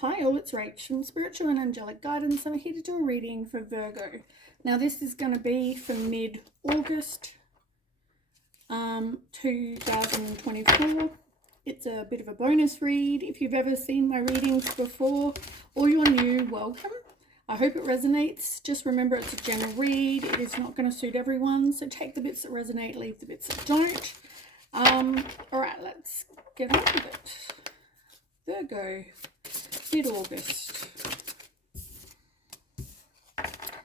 Hi all, it's Rach from Spiritual and Angelic Guidance. I'm here to do a reading for Virgo. Now this is going to be for mid-August 2024. It's a bit of a bonus read. If you've ever seen my readings before or you're new, welcome. I hope it resonates. Just remember it's a general read. It is not going to suit everyone, so take the bits that resonate, leave the bits that don't. Alright, let's get on with it. Virgo, mid-August.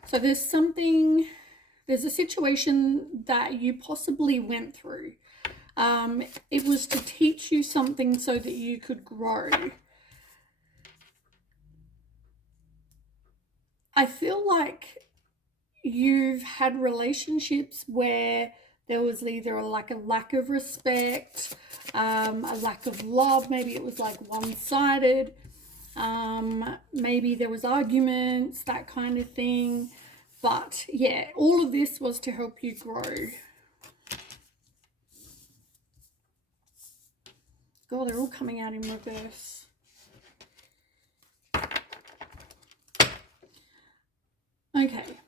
So there's a situation that you possibly went through. It was to teach you something so that you could grow. I feel like you've had relationships where there was either a lack of respect, a lack of love. Maybe it was like one-sided. Maybe there was arguments, that kind of thing. But yeah, all of this was to help you grow. God, they're all coming out in reverse. Okay.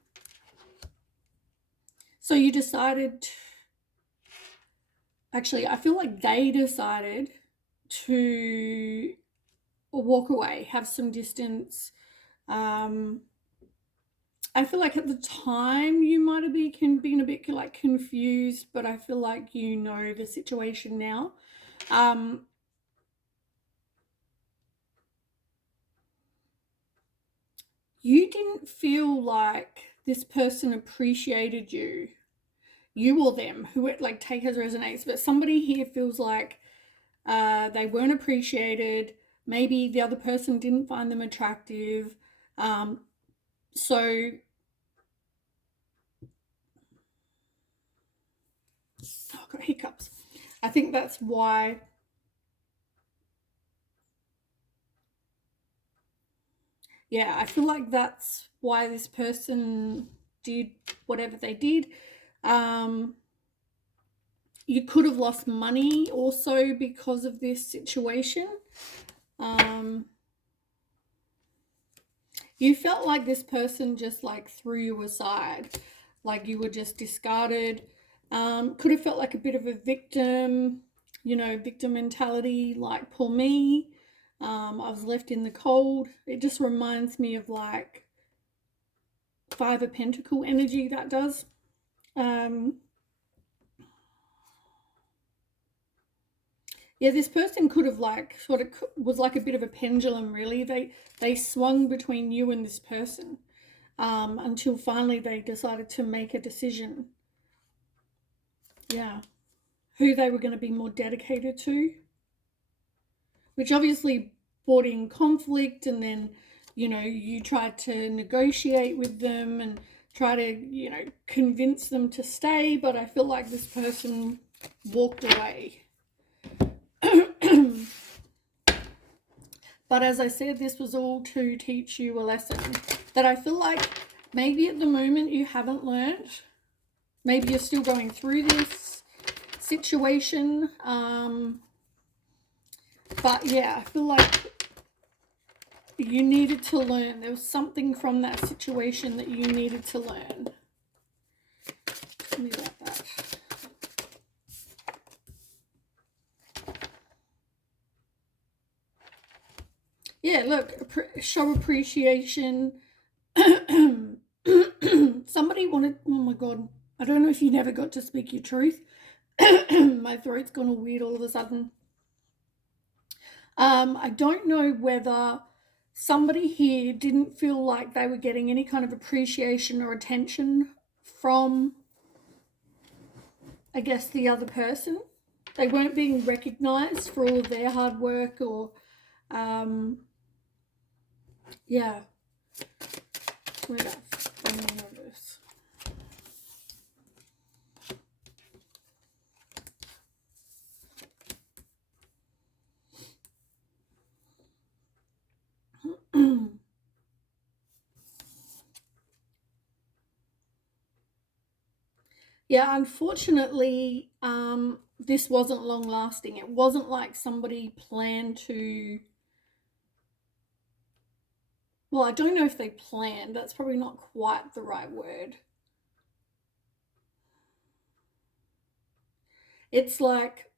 So you decided, actually, I feel like they decided to walk away, have some distance. I feel like at the time you might have been a bit like confused, but I feel like you know the situation now. You didn't feel like this person appreciated you or them, who it like take as resonates, but somebody here feels like they weren't appreciated. Maybe the other person didn't find them attractive. So I've got hiccups. I think that's why. Yeah, I feel like that's why this person did whatever they did. You could have lost money also because of this situation. You felt like this person just like threw you aside, like you were just discarded. Could have felt like a bit of a victim, victim mentality, like poor me. I was left in the cold. It just reminds me of like Five of Pentacle energy, that does. Yeah, this person could have like sort of was like a bit of a pendulum, really. They swung between you and this person until finally they decided to make a decision. Yeah, who they were going to be more dedicated to, which obviously brought in conflict, and then you tried to negotiate with them and try to convince them to stay, but I feel like this person walked away. But as I said, this was all to teach you a lesson that I feel like maybe at the moment you haven't learned. Maybe you're still going through this situation. But yeah, I feel like you needed to learn. There was something from that situation that you needed to learn. Tell me about that. Yeah, look, show appreciation. Somebody wanted, oh my God, I don't know if you never got to speak your truth. My throat's gone all weird all of a sudden. I don't know whether somebody here didn't feel like they were getting any kind of appreciation or attention from, I guess, the other person. They weren't being recognized for all of their hard work or, yeah. Wait up. I'm nervous. Yeah, unfortunately, this wasn't long lasting. It wasn't like somebody planned to well, I don't know if they planned. That's probably not quite the right word. It's like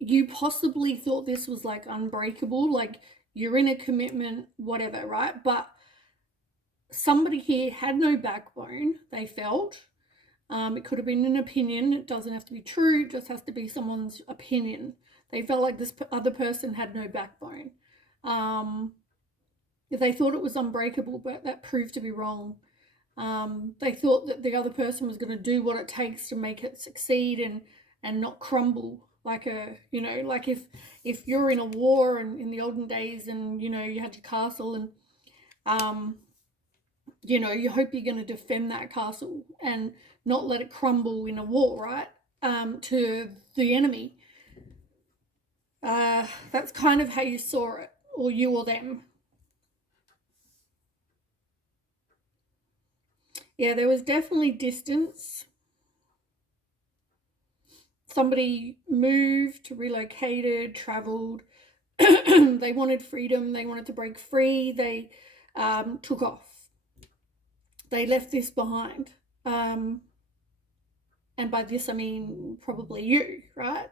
you possibly thought this was like unbreakable, like you're in a commitment, whatever, right? But somebody here had no backbone, they felt. It could have been an opinion. It doesn't have to be true. It just has to be someone's opinion. They felt like this other person had no backbone. They thought it was unbreakable, but that proved to be wrong. They thought that the other person was going to do what it takes to make it succeed and not crumble. Like like if you're in a war and in the olden days and you had your castle and you hope you're going to defend that castle and not let it crumble in a war, right? To the enemy. That's kind of how you saw it, or you or them. Yeah, there was definitely distance. Somebody moved, relocated, traveled. They wanted freedom. They wanted to break free. They took off. They left this behind. And by this, I mean probably you, right?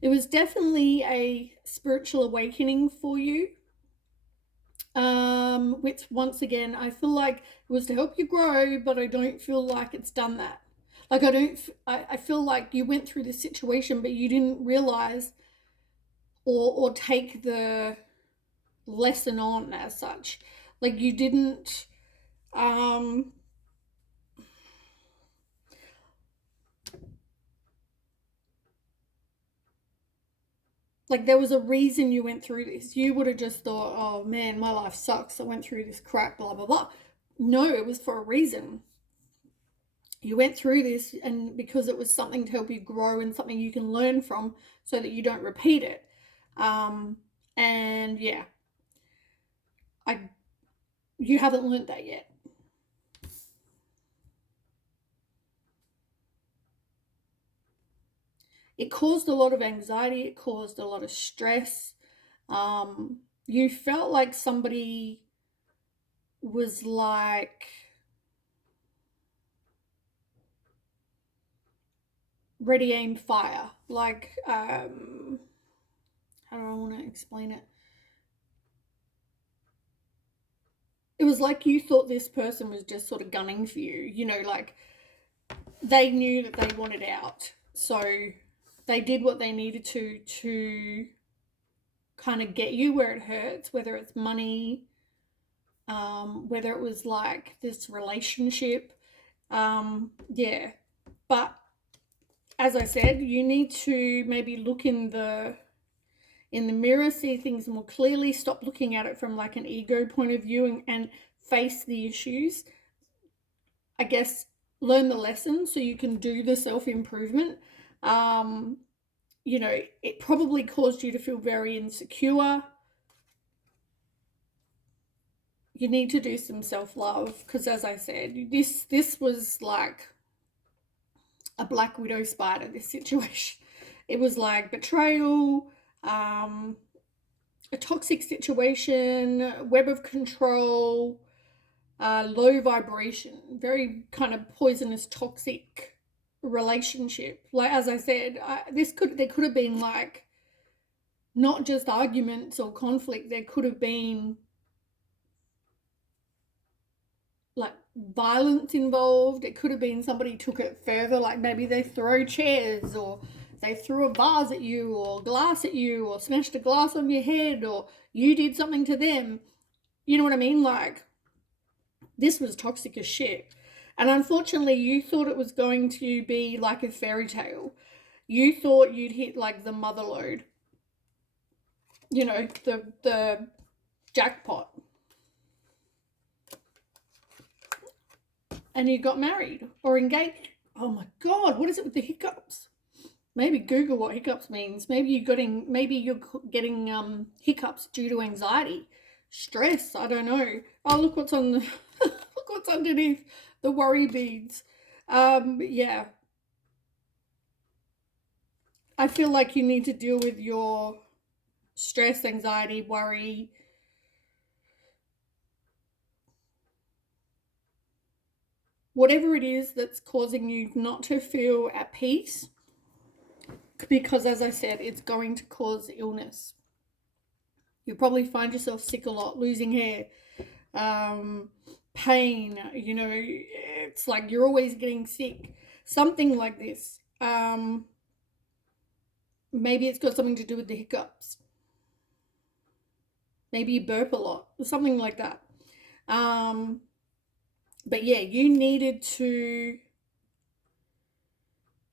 It was definitely a spiritual awakening for you. Which once again, I feel like it was to help you grow, but I don't feel like it's done that. Like I feel like you went through this situation, but you didn't realize or take the lesson on as such. Like you didn't, like there was a reason you went through this. You would have just thought, oh man, my life sucks. I went through this crap, blah, blah, blah. No, it was for a reason. You went through this and because it was something to help you grow and something you can learn from so that you don't repeat it. And yeah, you haven't learned that yet. It caused a lot of anxiety. It caused a lot of stress. You felt like somebody was like ready, aim, fire. Like, how do I want to explain it? It was like you thought this person was just sort of gunning for you, like they knew that they wanted out. So they did what they needed to kind of get you where it hurts, whether it's money, whether it was like this relationship. Yeah. But as I said, you need to maybe look in the mirror, see things more clearly, stop looking at it from like an ego point of view and face the issues. I guess learn the lesson so you can do the self-improvement. It probably caused you to feel very insecure. You need to do some self-love because as I said, this was like a black widow spider, this situation. It was like betrayal, a toxic situation, web of control, low vibration, very kind of poisonous, toxic relationship. Like as I said, there could have been like not just arguments or conflict. There could have been like violence involved. It could have been somebody took it further, like maybe they throw chairs or they threw a vase at you or glass at you or smashed a glass on your head or you did something to them. You know what I mean? Like this was toxic as shit. And unfortunately, you thought it was going to be like a fairy tale. You thought you'd hit like the mother lode. The jackpot. And you got married or engaged. Oh my God, what is it with the hiccups? Maybe Google what hiccups means. Maybe you're getting hiccups due to anxiety, stress. I don't know. Oh, look what's on the look what's underneath the worry beads. Yeah. I feel like you need to deal with your stress, anxiety, worry, whatever it is that's causing you not to feel at peace, because as I said, it's going to cause illness. You'll probably find yourself sick a lot, losing hair, pain, you know, it's like you're always getting sick, something like this. Maybe it's got something to do with the hiccups. Maybe you burp a lot, or something like that. But yeah, you needed to,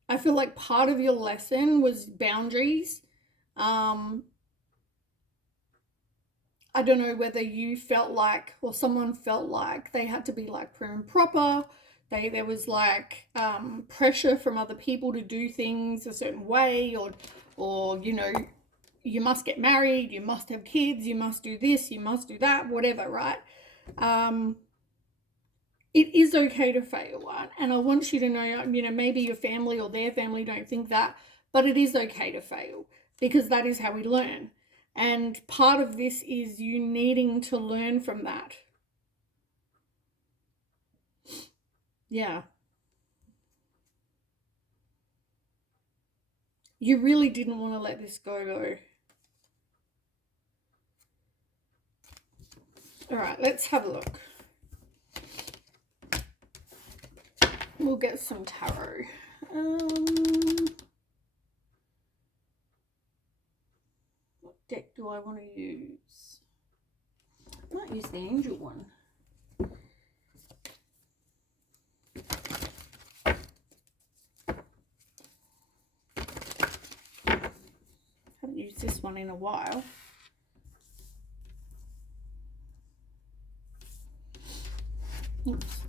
I feel like part of your lesson was boundaries. I don't know whether you felt like, or someone felt like they had to be like prim and proper. There was like pressure from other people to do things a certain way, or you know, you must get married, you must have kids, you must do this, you must do that, whatever, right? It is okay to fail, right? And I want you to know, you know, maybe your family or their family don't think that, but it is okay to fail because that is how we learn. And part of this is you needing to learn from that. Yeah. You really didn't want to let this go, though. All right, let's have a look. We'll get some tarot. What deck do I want to use? I might use the angel one. Haven't used this one in a while. Oops.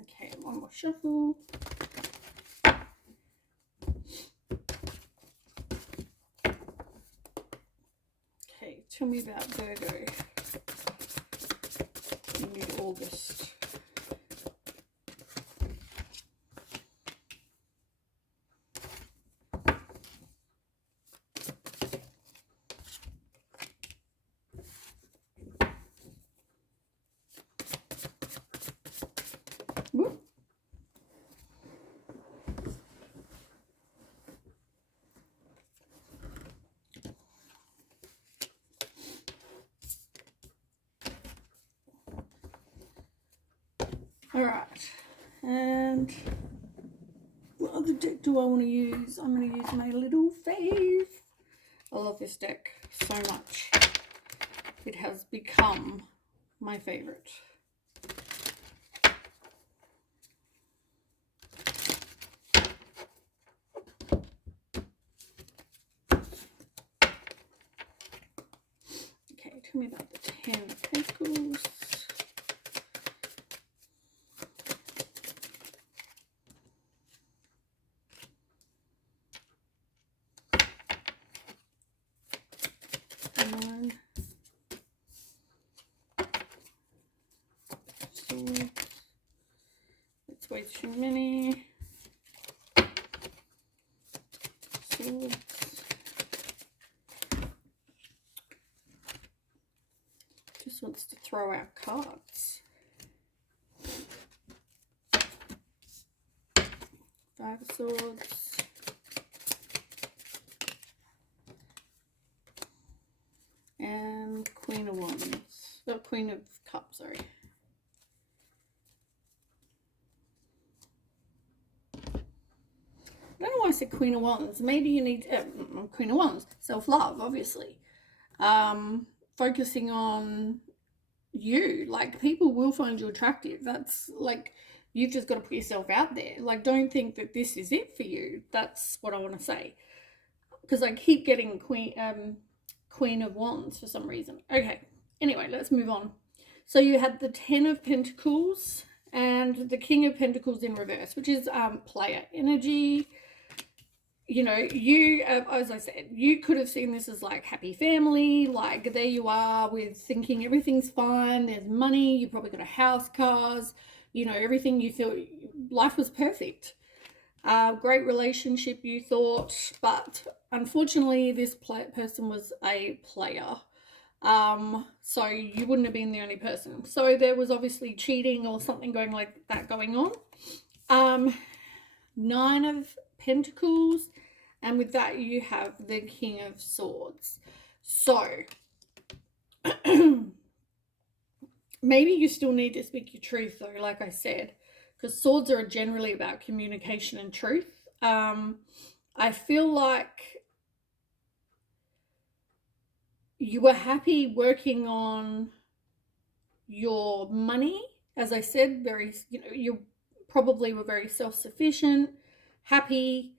Okay, one more shuffle. Okay, tell me about Virgo. Mid-August. Whoop. All right, and what other deck do I want to use? I'm going to use my little fave. I love this deck so much. It has become my favorite. Okay, tell me about the 10 of Pentacles. It's way too many. Swords. Just wants to throw out cards. 5 of Swords. And Queen of Wands. Oh, Queen of Cups, sorry. I don't know why I said Queen of Wands. Maybe you need Queen of Wands. Self-love, obviously. Focusing on you. Like, people will find you attractive. That's like, you've just got to put yourself out there. Like, don't think that this is it for you. That's what I want to say. Because I keep getting Queen of Wands for some reason. Okay. Anyway, let's move on. So you had the 10 of Pentacles and the King of Pentacles in reverse, which is player energy. You know, you, as I said, you could have seen this as like happy family. Like, there you are with thinking everything's fine. There's money. You've probably got a house, cars. everything you feel, life was perfect. Great relationship, you thought, but unfortunately this person was a player. So you wouldn't have been the only person. So there was obviously cheating or something going like that going on. 9 of Pentacles, and with that you have the King of Swords. So maybe you still need to speak your truth though, like I said, because swords are generally about communication and truth. I feel like you were happy working on your money. As I said, you probably were very self-sufficient, happy.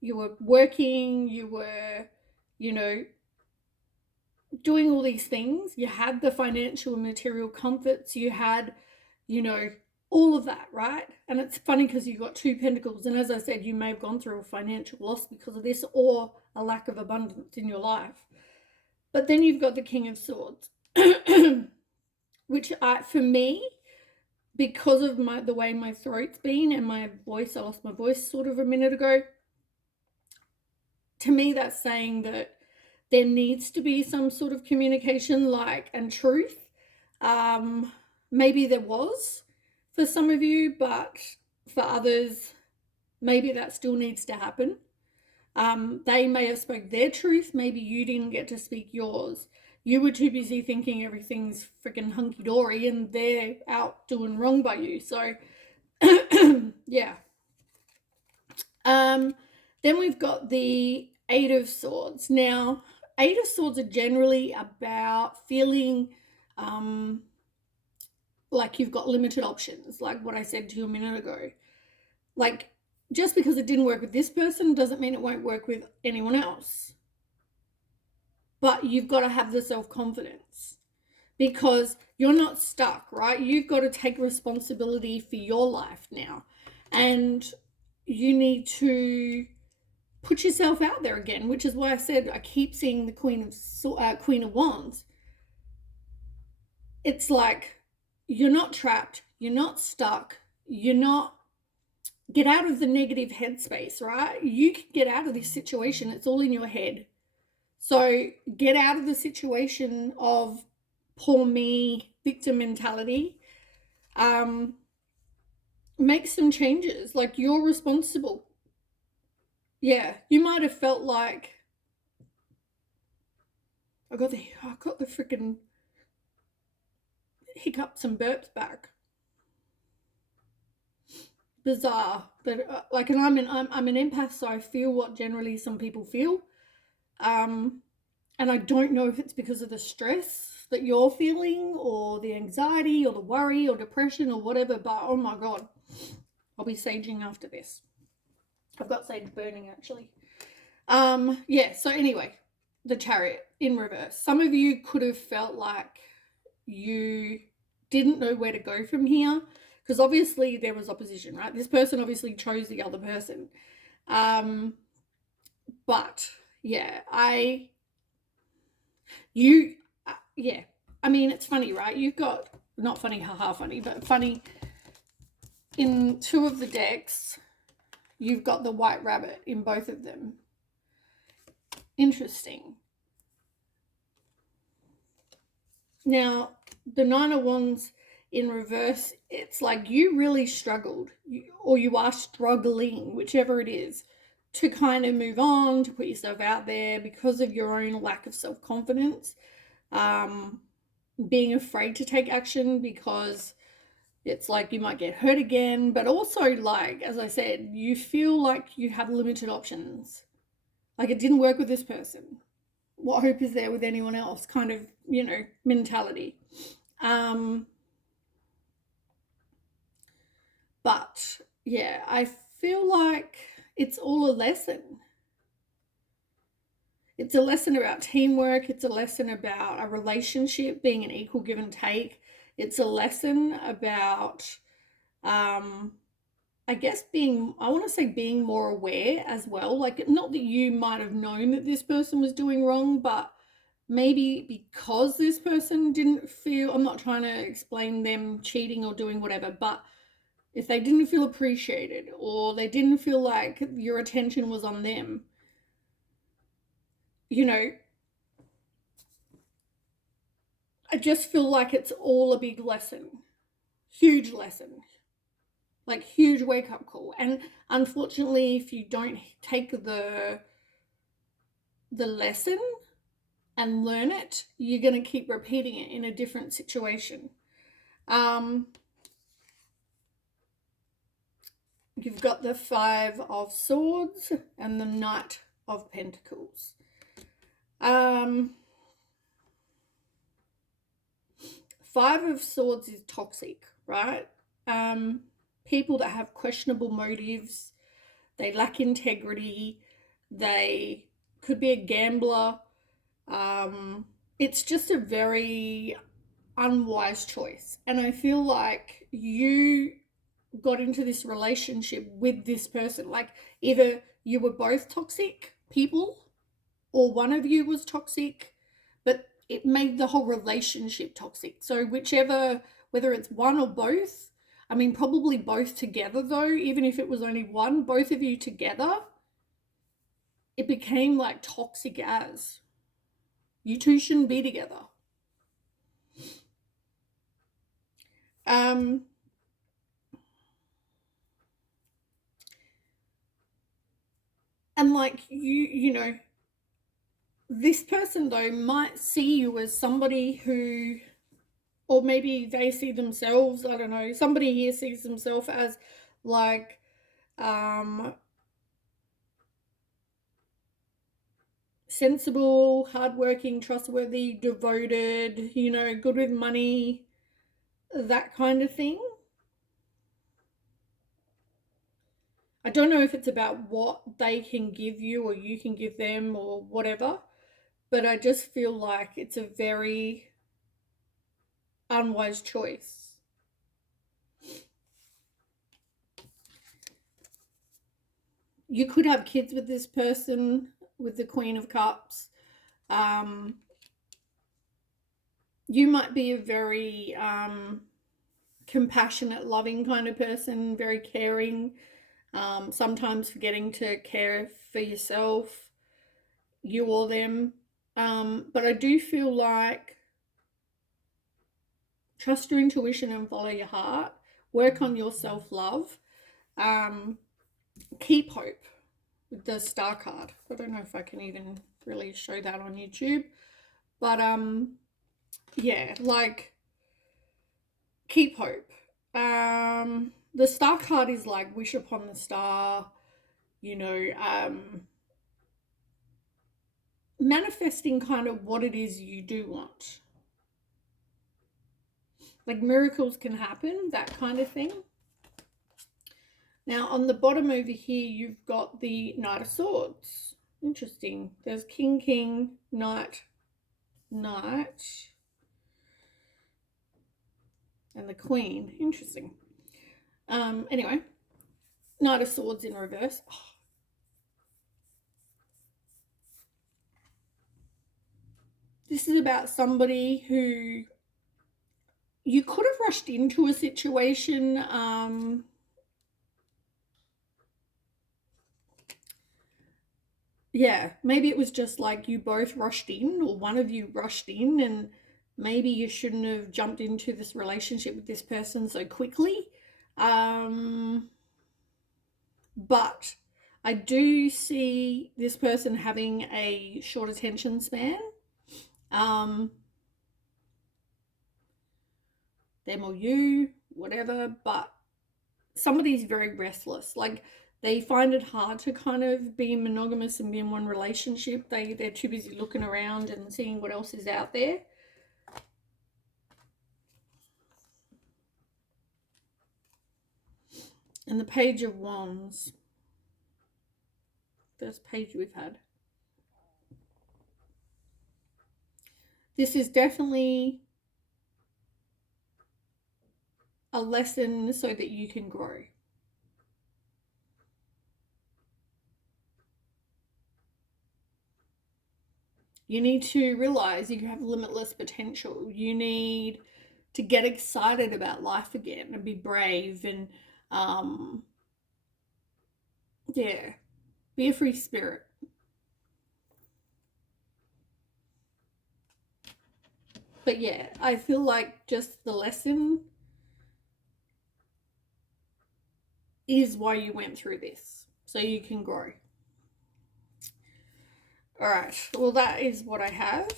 You were working, you were, doing all these things. You had the financial and material comforts, you had, all of that, right? And it's funny because you got 2 pentacles, and as I said, you may have gone through a financial loss because of this, or a lack of abundance in your life. But then you've got the King of Swords, which for me, because of the way my throat's been and my voice, I lost my voice sort of a minute ago. To me, that's saying that there needs to be some sort of communication, and truth. Maybe there was for some of you, but for others, maybe that still needs to happen. They may have spoke their truth. Maybe you didn't get to speak yours. You were too busy thinking everything's freaking hunky-dory and they're out doing wrong by you. So, yeah. Then we've got the 8 of Swords. Now, 8 of Swords are generally about feeling like you've got limited options, like what I said to you a minute ago. Like, just because it didn't work with this person doesn't mean it won't work with anyone else. But you've got to have the self-confidence because you're not stuck, right? You've got to take responsibility for your life now. And you need to put yourself out there again, which is why I said I keep seeing the Queen of Wands. It's like you're not trapped, you're not stuck, get out of the negative headspace, right? You can get out of this situation. It's all in your head. So get out of the situation of poor me, victim mentality. Make some changes. Like, you're responsible. Yeah, you might have felt like I got the freaking hiccups and burps back. Bizarre, but and I'm an empath, so I feel what generally some people feel. And I don't know if it's because of the stress that you're feeling, or the anxiety, or the worry, or depression, or whatever. But oh my god, I'll be saging after this. I've got sage burning actually. Yeah. So anyway, the Chariot in reverse. Some of you could have felt like you didn't know where to go from here, because obviously there was opposition, right? This person obviously chose the other person. But yeah, I mean, it's funny, right? You've got, not funny, haha, funny, but funny. In 2 of the decks, you've got the White Rabbit in both of them. Interesting. Now, the 9 of Wands in reverse, it's like you really struggled, or you are struggling, whichever it is, to kind of move on, to put yourself out there because of your own lack of self-confidence, being afraid to take action because it's like you might get hurt again, but also, like, as I said, you feel like you have limited options. Like, it didn't work with this person. What hope is there with anyone else kind of, mentality. But yeah, I feel like it's all a lesson. It's a lesson about teamwork. It's a lesson about a relationship being an equal give and take. It's a lesson about, I guess being more aware as well. Like, not that you might have known that this person was doing wrong, but maybe because this person didn't feel, I'm not trying to explain them cheating or doing whatever, but if they didn't feel appreciated or they didn't feel like your attention was on them, you know, I just feel like it's all a big lesson, huge lesson, like huge wake up call. And unfortunately, if you don't take the lesson and learn it, you're going to keep repeating it in a different situation. You've got the Five of Swords and the Knight of Pentacles. Five of Swords is toxic, right? People that have questionable motives, they lack integrity, they could be a gambler. It's just a very unwise choice. And I feel like you got into this relationship with this person. Like either you were both toxic people or one of you was toxic, but it made the whole relationship toxic. So whichever, whether it's one or both, I mean, probably both together though, even if it was only one, both of you together, it became like toxic as. You two shouldn't be together. And like you know, this person though might see you as somebody who, or maybe they see themselves, I don't know, somebody here sees themselves as like sensible, hardworking, trustworthy, devoted, you know, good with money, that kind of thing. I don't know if it's about what they can give you or you can give them or whatever, but I just feel like it's a very unwise choice. You could have kids with this person, with the Queen of Cups. You might be a very compassionate, loving kind of person, very caring, sometimes forgetting to care for yourself, you or them. But I do feel like trust your intuition and follow your heart. Work on your self-love. Keep hope with the Star card. I don't know if I can even really show that on YouTube. But yeah, like keep hope. The Star card is like wish upon the star, you know, manifesting kind of what it is you do want. Like miracles can happen, that kind of thing. Now on the bottom over here, you've got the Knight of Swords. Interesting. There's King, King, Knight, Knight, and the Queen. Interesting. Anyway, Knight of Swords in reverse. Oh. This is about somebody who you could have rushed into a situation. Yeah, maybe it was just like you both rushed in, or one of you rushed in, and maybe you shouldn't have jumped into this relationship with this person so quickly. But I do see this person having a short attention span. Them or you, whatever, but somebody's very restless. Like they find it hard to kind of be monogamous and be in one relationship. They're too busy looking around and seeing what else is out there. And the Page of Wands. First page we've had. This is definitely a lesson so that you can grow. You need to realize you have limitless potential. You need to get excited about life again and be brave and, yeah, be a free spirit. But yeah, I feel like just the lesson is why you went through this, so you can grow. All right, well, that is what I have.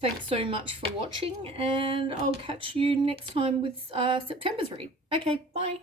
Thanks so much for watching, and I'll catch you next time with September's read. Okay, bye.